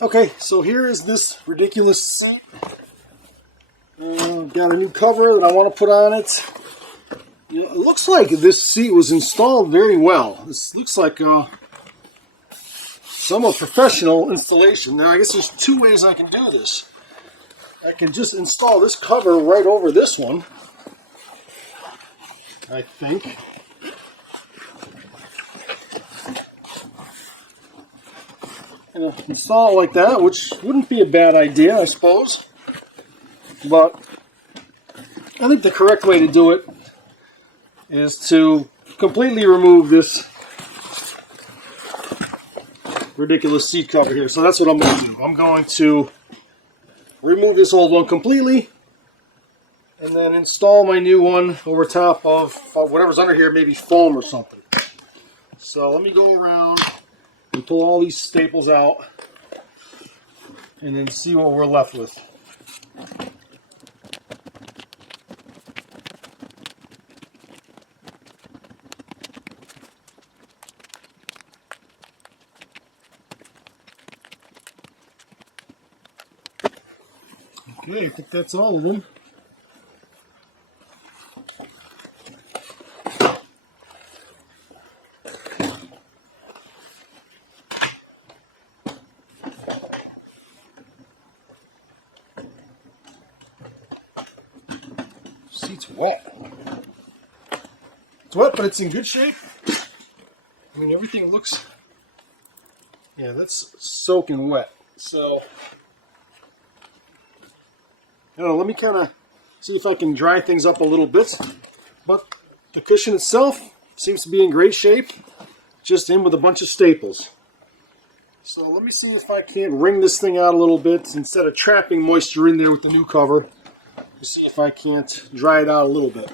Okay, so here is this ridiculous seat. Got a new cover that I want to put on it. It looks like this seat was installed very well. This looks like somewhat professional installation. Now, I guess there's two ways I can do this. I can just install this cover right over this one, I think. Install it like that, which wouldn't be a bad idea, I suppose. But I think the correct way to do it is to completely remove this ridiculous seat cover here. So that's what I'm going to do. I'm going to remove this old one completely and then install my new one over top of whatever's under here, maybe foam or something. So let me go around and pull all these staples out and then see what we're left with. Okay, I think that's all of them. Seat's wet. It's wet, but it's in good shape. I mean, everything looks... Yeah, that's soaking wet. So... I don't know, let me kind of see if I can dry things up a little bit. But the cushion itself seems to be in great shape, just in with a bunch of staples. So let me see if I can't wring this thing out a little bit instead of trapping moisture in there with the new cover. See if I can't dry it out a little bit.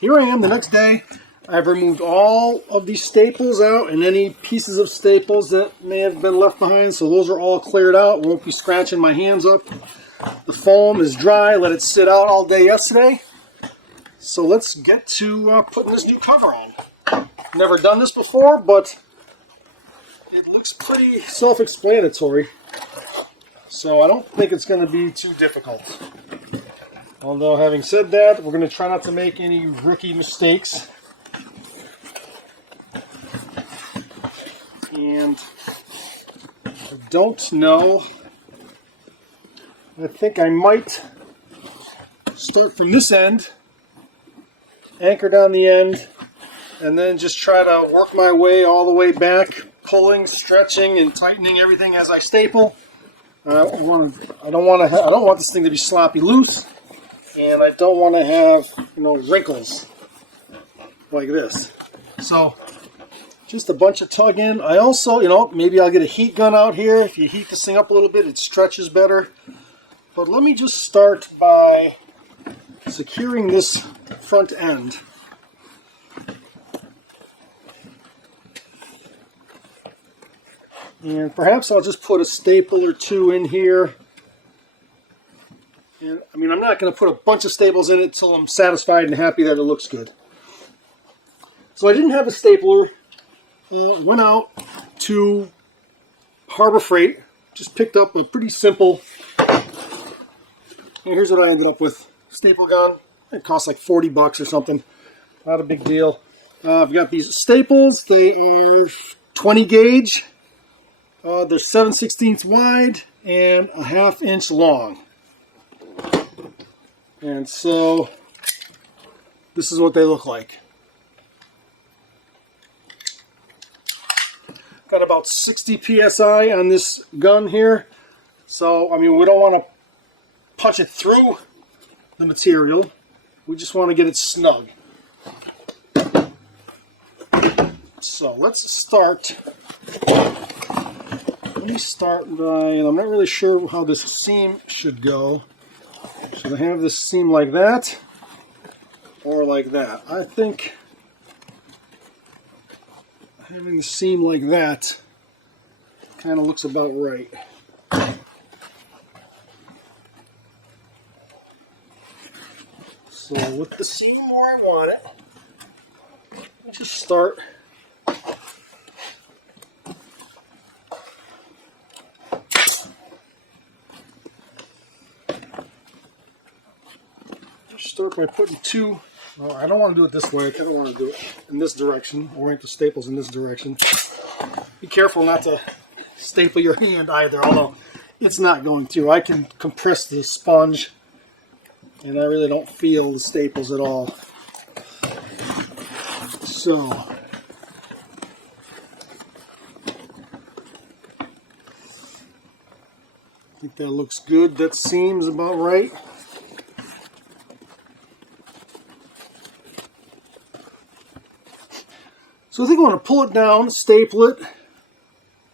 Here I am the next day. I've removed all of these staples out and any pieces of staples that may have been left behind, so those are all cleared out. Won't be scratching my hands up. The foam is dry. Let it sit out all day yesterday. So let's get to putting this new cover on. Never done this before, but it looks pretty self-explanatory. So I don't think it's going to be too difficult. Although having said that, we're going to try not to make any rookie mistakes. And I don't know. I think I might start from this end, anchor down the end, and then just try to work my way all the way back, pulling, stretching, and tightening everything as I staple. I don't want this thing to be sloppy loose, and I don't want to have, wrinkles like this. So just a bunch of tug in. I also, maybe I'll get a heat gun out here. If you heat this thing up a little bit, it stretches better. But let me just start by securing this front end. And perhaps I'll just put a staple or two in here. And I mean, I'm not going to put a bunch of staples in it until I'm satisfied and happy that it looks good. So I didn't have a stapler. Went out to Harbor Freight. Just picked up a pretty simple. And here's what I ended up with. Staple gun. It cost like 40 bucks or something. Not a big deal. I've got these staples. They are 20 gauge. They're 7/16 wide and a 1/2 inch long. And so this is what they look like. Got about 60 psi on this gun here. So, I mean, we don't want to punch it through the material. We just want to get it snug. So let's start. Let me start by, I'm not really sure how this seam should go. Should I have this seam like that or like that? I think having the seam like that kind of looks about right. So with the seam where I want it, just start start by putting two. Well, I don't want to do it this way. I kind of want to do it in this direction. Orient the staples in this direction. Be careful not to staple your hand either, although it's not going to. I can compress the sponge, and I really don't feel the staples at all. So, I think that looks good. That seems about right. So I think I want to pull it down, staple it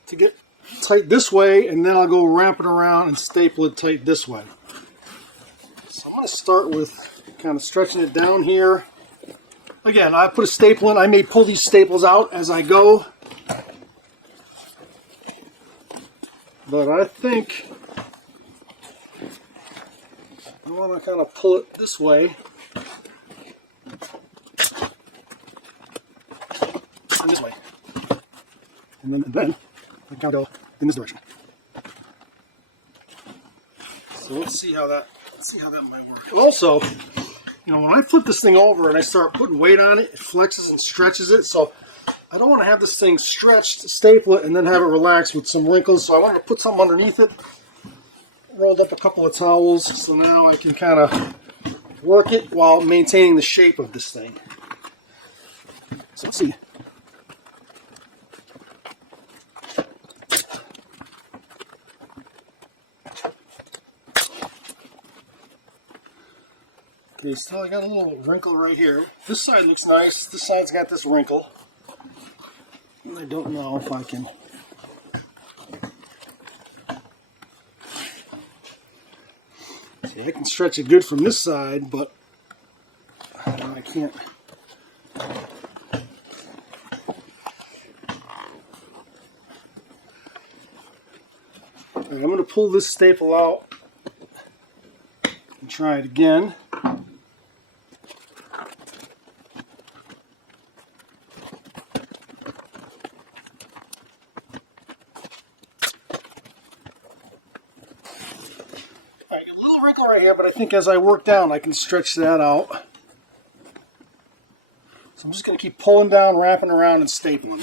to get tight this way, and then I'll go wrap it around and staple it tight this way. So I'm going to start with kind of stretching it down here. Again, I put a staple in. I may pull these staples out as I go, but I think I want to kind of pull it this way and this way, and then I kind of go in this direction. So let's see how that might work. Also, you know, when I flip this thing over and I start putting weight on it, it flexes and stretches it. So I don't want to have this thing stretched, staple it, and then have it relax with some wrinkles. So I wanted to put something underneath it. Rolled up a couple of towels, so now I can kind of work it while maintaining the shape of this thing. So let's see. Okay, so I got a little wrinkle right here. This side looks nice. This side's got this wrinkle. And I don't know if I can. See, I can stretch it good from this side, but I can't. Right, I'm going to pull this staple out and try it again. Wrinkle right here, but I think as I work down I can stretch that out. So I'm just going to keep pulling down, wrapping around, and stapling.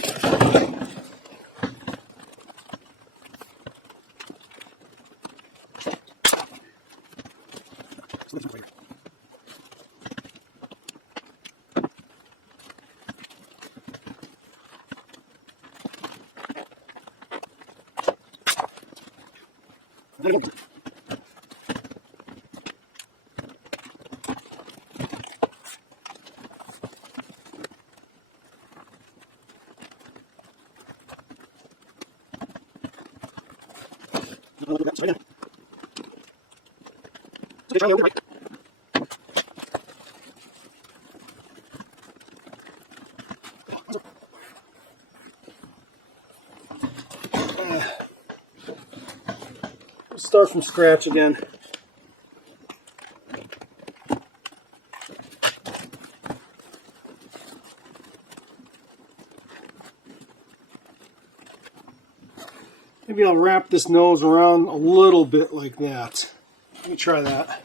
Start from scratch again. Maybe I'll wrap this nose around a little bit like that. Let me try that.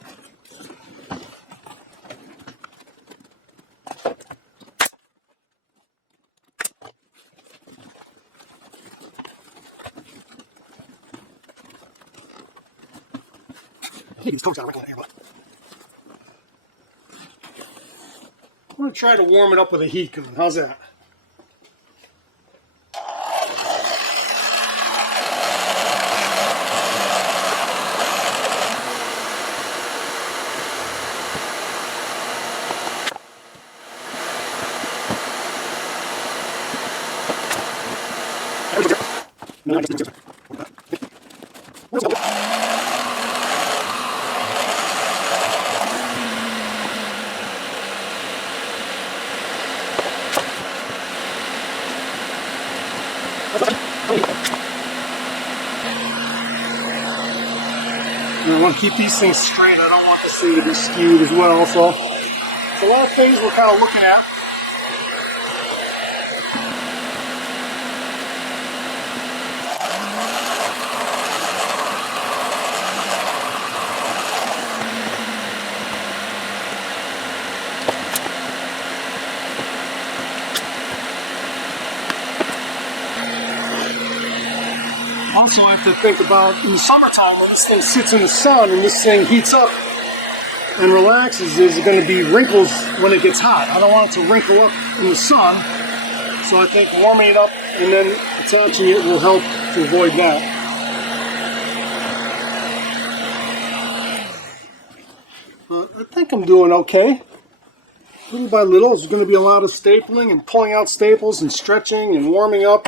I'm going to try to warm it up with a heat gun. How's that? I want to keep these things straight. I don't want this thing to be skewed as well. So there's a lot of things we're kind of looking at. also have to think about in the summertime when this thing sits in the sun and this thing heats up and relaxes, there's going to be wrinkles when it gets hot. I don't want it to wrinkle up in the sun, so I think warming it up and then attaching it will help to avoid that. I think I'm doing okay. Little by little, there's going to be a lot of stapling and pulling out staples and stretching and warming up.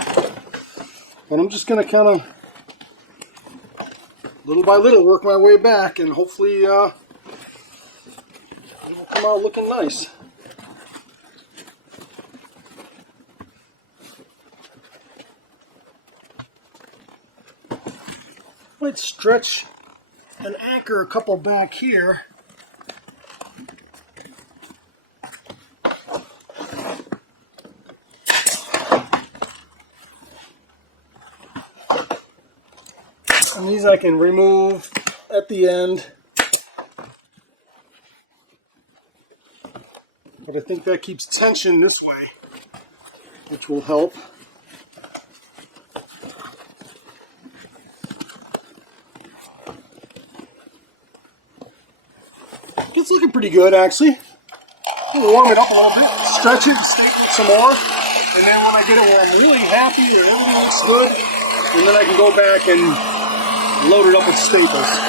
But I'm just going to kind of, little by little, work my way back, and hopefully it will come out looking nice. Might stretch and anchor a couple back here. And these I can remove at the end. But I think that keeps tension this way, which will help. It's looking pretty good, actually. We'll warm it up a little bit, stretch it, and staple it some more. And then when I get it where I'm really happy and everything looks good, and then I can go back and load it up with staples.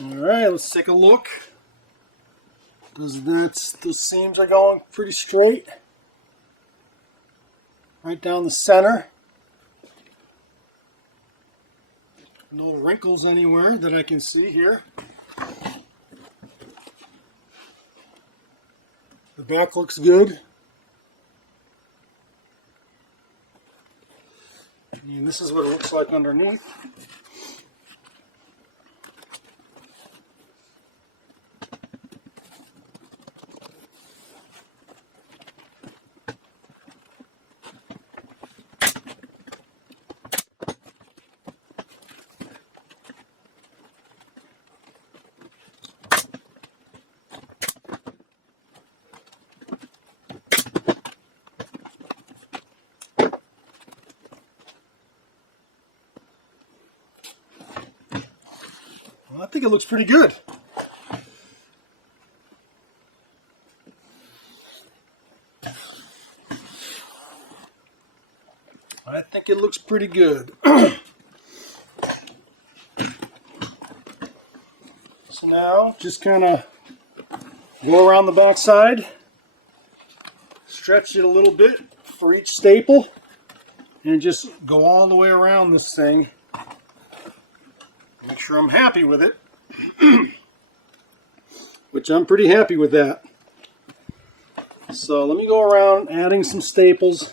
Alright, let's take a look. The seams are going pretty straight. Right down the center. No wrinkles anywhere that I can see here. The back looks good. And this is what it looks like underneath. I think it looks pretty good. I think it looks pretty good. So now, just kind of go around the back side, stretch it a little bit for each staple, and just go all the way around this thing. Make sure I'm happy with it, which I'm pretty happy with that. So let me go around adding some staples.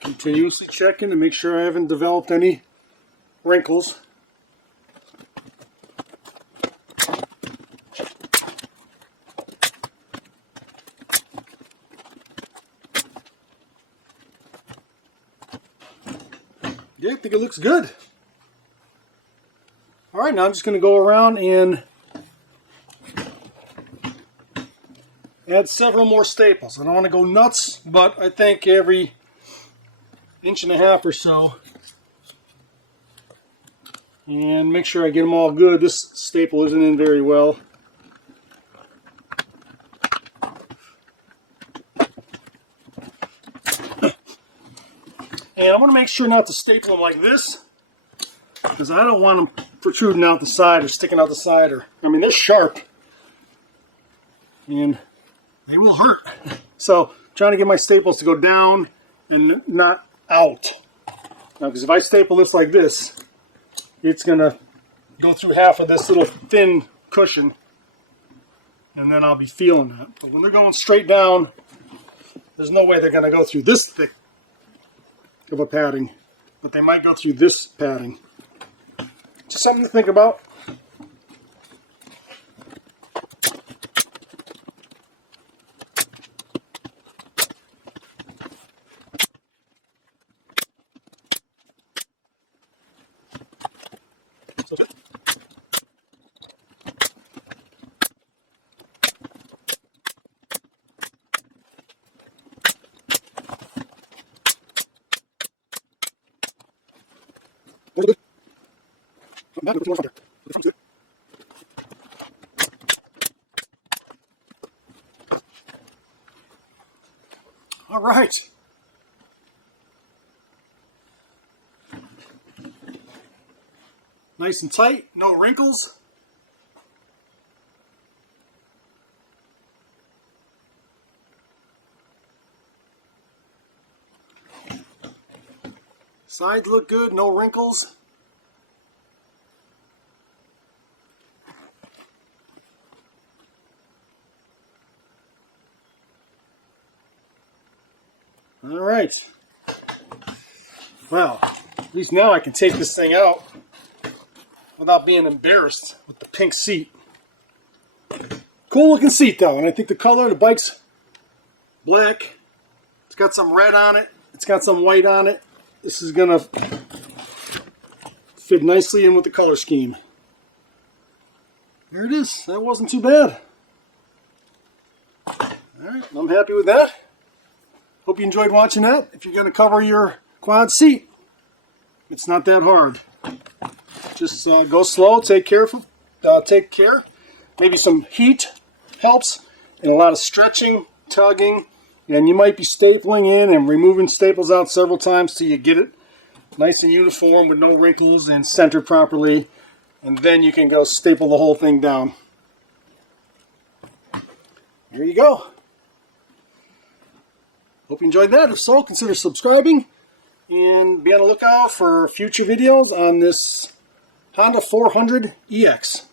Continuously checking to make sure I haven't developed any wrinkles. Yeah, I think it looks good. Alright, now I'm just going to go around and add several more staples. I don't want to go nuts, but I think every 1.5 inches or so. And make sure I get them all good. This staple isn't in very well. And I want to make sure not to staple them like this, because I don't want them protruding out the side or sticking out the side. Or, I mean, they're sharp and they will hurt. So trying to get my staples to go down and not out. Now, because if I staple this like this, it's going to go through half of this little thin cushion, and then I'll be feeling that. But when they're going straight down, there's no way they're going to go through this thick of a padding, but they might go through this padding. Just something to think about. All right. Nice and tight, no wrinkles. Sides look good, no wrinkles. All right. Well, at least now I can take this thing out without being embarrassed with the pink seat. Cool looking seat though, and I think the color, the bike's black. It's got some red on it. It's got some white on it. This is gonna fit nicely in with the color scheme. There it is. That wasn't too bad. All right, I'm happy with that. Hope you enjoyed watching that. If you're going to cover your quad seat, it's not that hard. Just go slow, take care. Maybe some heat helps, and a lot of stretching, tugging, and you might be stapling in and removing staples out several times till you get it nice and uniform with no wrinkles and centered properly, and then you can go staple the whole thing down. There you go. Hope you enjoyed that. If so, consider subscribing and be on the lookout for future videos on this Honda 400 EX.